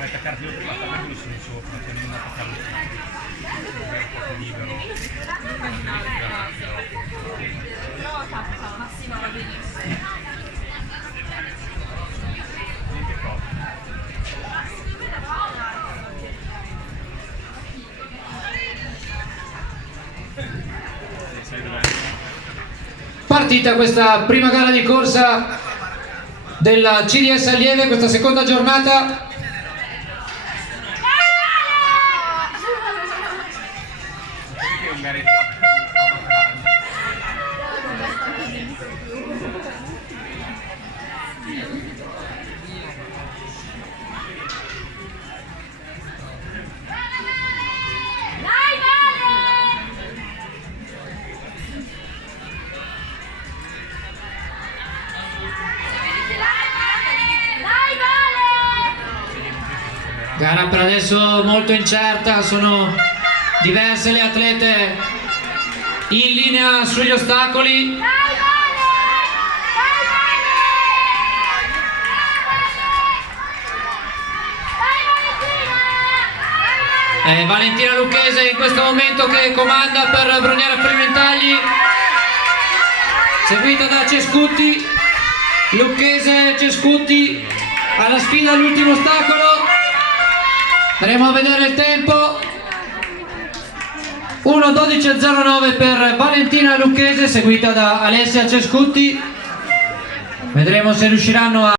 vuoi attaccarti lo prima, attaccarlo sono sopra, cioè non attaccarlo libero. Però tappa, massima va benissimo. Niente cosa. Partita questa prima gara di corsa della CDS Allieve, questa seconda giornata. Gara per adesso molto incerta, sono diverse le atlete in linea sugli ostacoli. Valentina Lucchese in questo momento che comanda per Bruniera Ferimentagli, seguita da Cescutti. Lucchese, Cescutti alla sfida all'ultimo ostacolo. Andremo a vedere il tempo. 1:12:09 per Valentina Lucchese, seguita da Alessia Cescutti. Vedremo se riusciranno a